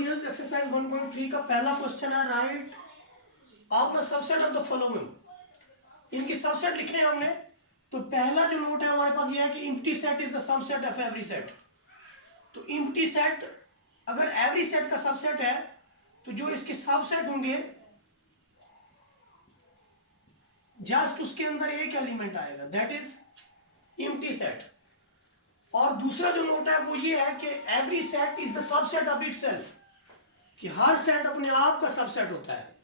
Dears, exercise 1.3 का पहला question है, right all the subset of the following. इनकी सबसेट लिखने हैं हमने। तो पहला जो नोट है हमारे पास यह है कि empty set is the subset of every set. तो एम्प्टी सेट अगर एवरी सेट का सबसेट है तो जो इसके सबसेट होंगे जस्ट उसके अंदर एक एलिमेंट आएगा, दैट इज एम्प्टी सेट। और दूसरा जो नोट है वो ये है कि every set is the subset of itself, कि हर सेट अपने आप का सबसेट होता है।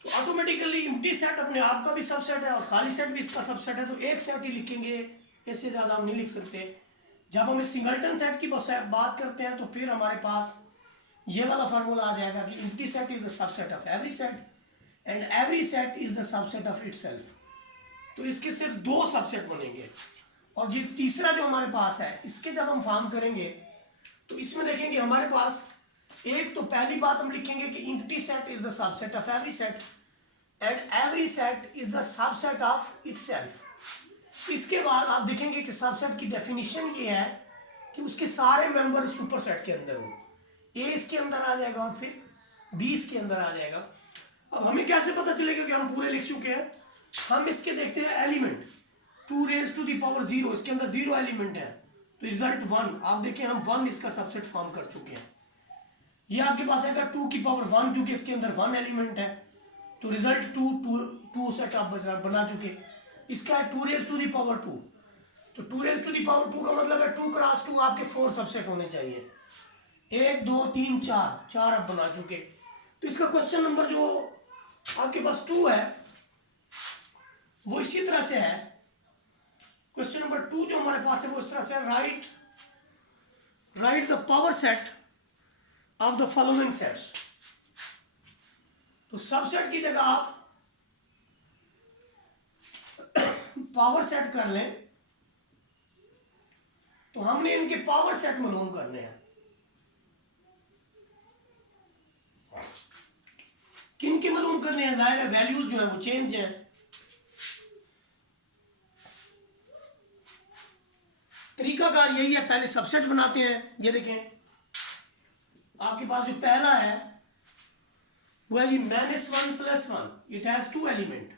तो ऑटोमेटिकली एम्प्टी सेट अपने आप का भी सबसेट है और खाली सेट भी इसका सबसेट है। तो एक सेट ही लिखेंगे, इससे ज्यादा हम नहीं लिख सकते। जब हम सिंगलटन सेट की बात करते हैं तो फिर हमारे पास ये वाला फार्मूला आ जाएगा कि empty set is the subset of every set and every set is the subset of itself. तो इसके सिर्फ दो सबसेट बनेंगे। और ये तीसरा जो हमारे पास है, इसके जब हम फॉर्म करेंगे तो इसमें देखेंगे हमारे पास एक तो पहली बात हम लिखेंगे कि empty set is the subset of every set and every set is the subset of itself. इसके बाद आप देखेंगे कि सबसेट की डेफिनेशन ये है कि उसके सारे मेंबर सुपरसेट के अंदर हो। ए इसके अंदर आ जाएगा और फिर बी इसके अंदर आ जाएगा। अब हमें कैसे पता चलेगा कि हम पूरे लिख चुके हैं? हम इसके देखते हैं element 2 raised to the power 0, इसके अंदर 0 एलिमेंट है तो रिजल्ट 1। आप देखें हम 1 इसका सबसेट फॉर्म कर चुके हैं। ये आपके पास आएगा 2 की पावर 1, क्योंकि इसके अंदर 1 एलिमेंट है तो रिजल्ट 2 सेट आप बना चुके। इसका है 2 raised to the power 2, तो 2 raised to the power 2 का मतलब है 2 क्रॉस 2 आपके 4 सबसेट होने चाहिए। 1 2 3 4 आप बना चुके। तो इसका क्वेश्चन नंबर जो आपके पास 2 है वो इसी तरह से है। क्वेश्चन नंबर 2 जो हमारे पास है वो इस तरह से, right the power set of the following sets. तो सबसेट की जगह आप पावर सेट कर लें तो हमने इनके पावर सेट मालूम करने हैं। किन के मालूम करने हैं? जाहिर है वैल्यूज जो है वो चेंज है। तरीकाकार यही है, पहले सबसेट बनाते हैं। ये देखें आपके पास जो पहला है वो है जी -1 + 1, इट हैज 2 एलिमेंट।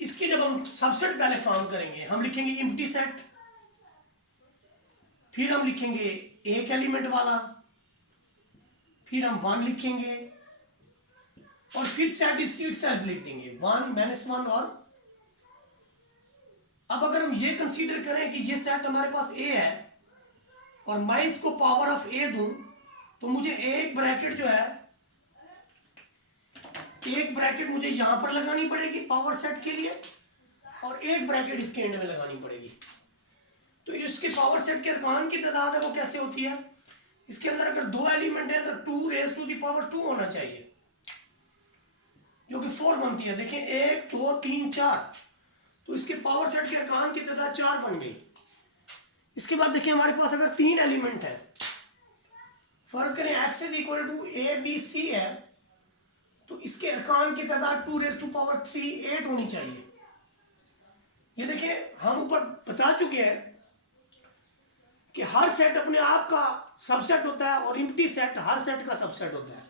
इसके जब हम सबसेट पहले फॉर्म करेंगे हम लिखेंगे एम्प्टी सेट, फिर हम लिखेंगे एक एलिमेंट वाला, फिर हम 1 लिखेंगे और फिर सेट इटसेल्फ लिख देंगे 1 -1 और। अब अगर हम ये कंसीडर करें कि ये सेट हमारे पास ए है और मैं इसको पावर ऑफ ए दूं तो मुझे एक ब्रैकेट जो है, एक ब्रैकेट मुझे यहां पर लगानी पड़ेगी पावर सेट के लिए और एक ब्रैकेट इसके एंड में लगानी पड़ेगी। तो इसके पावर सेट के अरकान की तादाद है वो कैसे होती है? इसके अंदर अगर 2 एलिमेंट है तो 2 raised to the power 2 होना चाहिए, जो कि 4 बनती है। देखें 1 2 3 4, तो इसके पावर सेट के अरकान की तादाद 4 बन गई। इसके बाद देखिए हमारे पास अगर 3 एलिमेंट है, फर्ज करें x is equal to a b c है, तो इसके अरकान की तादाद 2 raised to power 3 8 होनी चाहिए। ये देखिए हम ऊपर बता चुके हैं कि हर सेट अपने आप का सबसेट होता है और एम्प्टी सेट हर सेट का सबसेट होता है।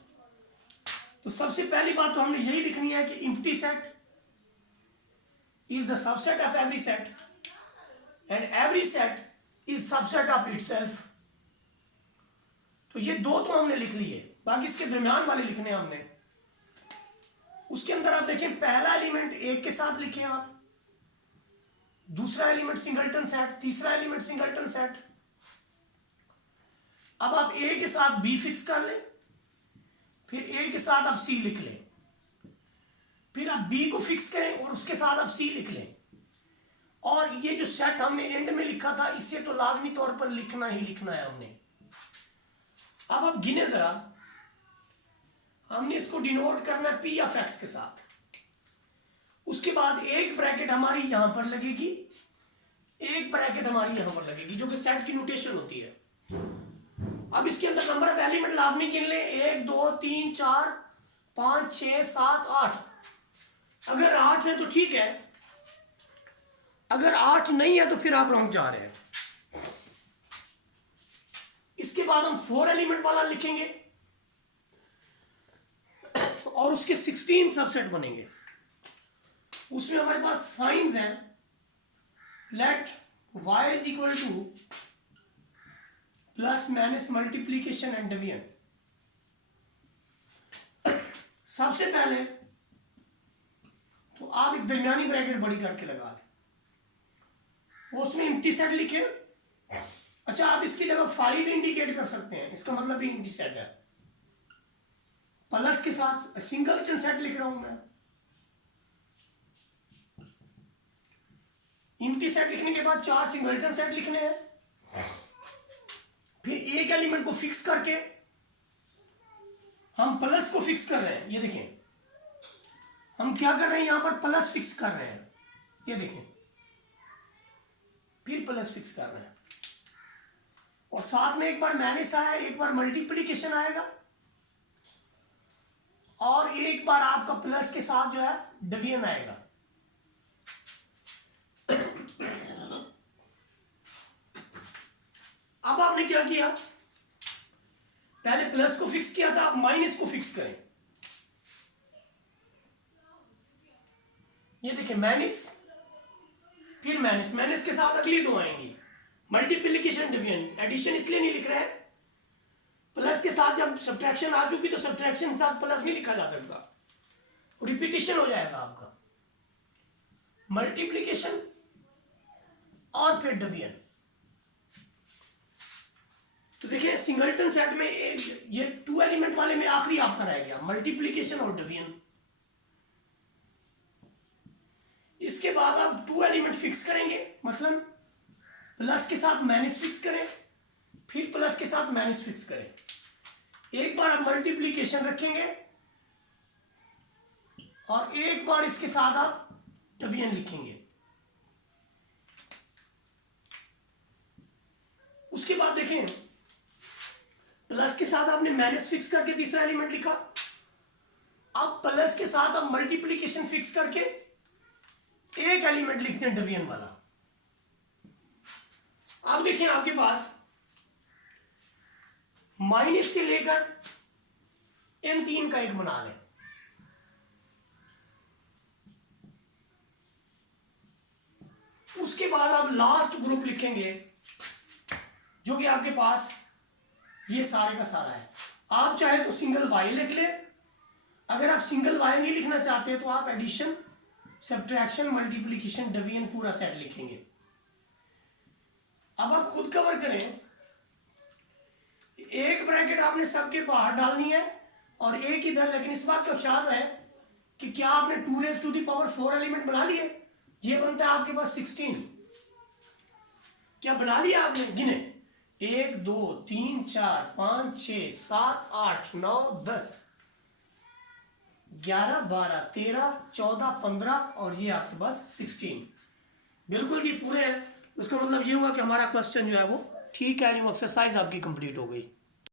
तो सबसे पहली बात तो हमने यही लिखनी है कि empty set is the subset of every set and every set is subset of itself। तो ये दो तो हमने लिख लिए, बाकी इसके दरमियान वाले लिखने हमने। उसके अंदर आप देखें पहला एलिमेंट एक के साथ लिखें आप, दूसरा एलिमेंट सिंगलटन सेट, तीसरा एलिमेंट सिंगलटन सेट। अब आप ए के साथ बी फिक्स कर लें, फिर ए के साथ आप सी लिख लें, फिर आप बी को फिक्स करें और उसके साथ आप सी लिख लें। और ये जो सेट हमने एंड में लिखा था इससे तो लाजमी तौर पर लिखना ही लिखना है हमने। अब आप गिने जरा, हमने इसको डिनोट करना है पी ऑफ एक्स के साथ। उसके बाद एक ब्रैकेट हमारी यहां पर लगेगी, एक ब्रैकेट हमारी यहां पर लगेगी, जो कि सेट की नोटेशन होती है। अब इसके अंदर नंबर ऑफ एलिमेंट लाजमी गिन ले, 1 2 3 4 5 6 7 8। अगर 8 है तो ठीक है, अगर 8 नहीं है तो फिर आप रॉन्ग जा रहे हैं। बाद हम 4 एलिमेंट वाला लिखेंगे और उसके 16 सबसेट बनेंगे। उसमें हमारे पास साइंस हैं, let y is equal to plus minus multiplication and division. सबसे पहले तो आप एक दरमियानी ब्रैकेट बड़ी करके लगा लें, उसमें एम्प्टी सेट लिखे। अच्छा, आप इसकी जगह 5 इंडिकेट कर सकते हैं, इसका मतलब भी एम्प्टी सेट है। प्लस के साथ सिंगलटन सेट लिख रहा हूं मैं। एम्प्टी सेट लिखने के बाद 4 सिंगलटन सेट लिखने हैं। फिर एक एलिमेंट को फिक्स करके हम प्लस को फिक्स कर रहे हैं। ये देखें, हम क्या कर रहे हैं, यहां पर प्लस फिक्स कर रहे हैं। ये देखें, फिर प्लस फिक्स कर रहे हैं और साथ में एक बार माइनस आया, एक बार मल्टीप्लीकेशन आएगा और एक बार आपका प्लस के साथ जो है डिवीजन आएगा। अब आपने क्या किया, पहले प्लस को फिक्स किया था, अब माइनस को फिक्स करें। ये देखिए माइनस, फिर माइनस, माइनस के साथ अगली दो आएंगी, मल्टीप्लिकेशन डिवीजन। एडिशन इसलिए नहीं लिख रहे हैं, प्लस के साथ जब सब्ट्रैक्शन आ चुकी तो सब्ट्रैक्शन के साथ प्लस नहीं लिखा जा सकता, रिपीटिशन हो जाएगा आपका। मल्टीप्लिकेशन और फिर डिवीजन। तो देखिए सिंगलटन सेट में ये 2 एलिमेंट वाले में आखिरी आपका रह गया मल्टीप्लिकेशन और डिवीजन। इसके बाद आप 2 एलिमेंट फिक्स करेंगे, मसलन प्लस के साथ माइनस फिक्स करें, फिर प्लस के साथ माइनस फिक्स करें। एक बार आप मल्टीप्लिकेशन रखेंगे और एक बार इसके साथ आप डिवीजन लिखेंगे। उसके बाद देखें, प्लस के साथ आपने माइनस फिक्स करके तीसरा एलिमेंट लिखा। अब प्लस के साथ आप मल्टीप्लिकेशन फिक्स करके एक एलिमेंट लिखते हैं डिवीजन वाला। अब देखिए आपके पास माइनस से लेकर इन 3 का एक बना लें। उसके बाद आप लास्ट ग्रुप लिखेंगे जो कि आपके पास ये सारे का सारा है। आप चाहे तो सिंगल वाई लिख ले, अगर आप सिंगल वाई नहीं लिखना चाहते तो आप एडिशन, सब्ट्रैक्शन, मल्टीप्लिकेशन, डिवीजन पूरा सेट लिखेंगे। अब आप खुद कवर करें, एक ब्रैकेट आपने सबके बाहर डालनी है और एक इधर, लेकिन इस बात का ख्याल है कि क्या आपने 2⁴ एलिमेंट बना लिए। ये बनता है आपके पास 16। क्या बना लिया आपने, गिने 1 2 3 4 5 6 7 8 9 10 11 12 13 14 15 और ये आपके पास 16 बिल्कुल जी पूरे हैं। उसका मतलब ये हुआ कि हमारा क्वेश्चन जो है वो ठीक है, एक्सरसाइज आपकी कंप्लीट हो गई।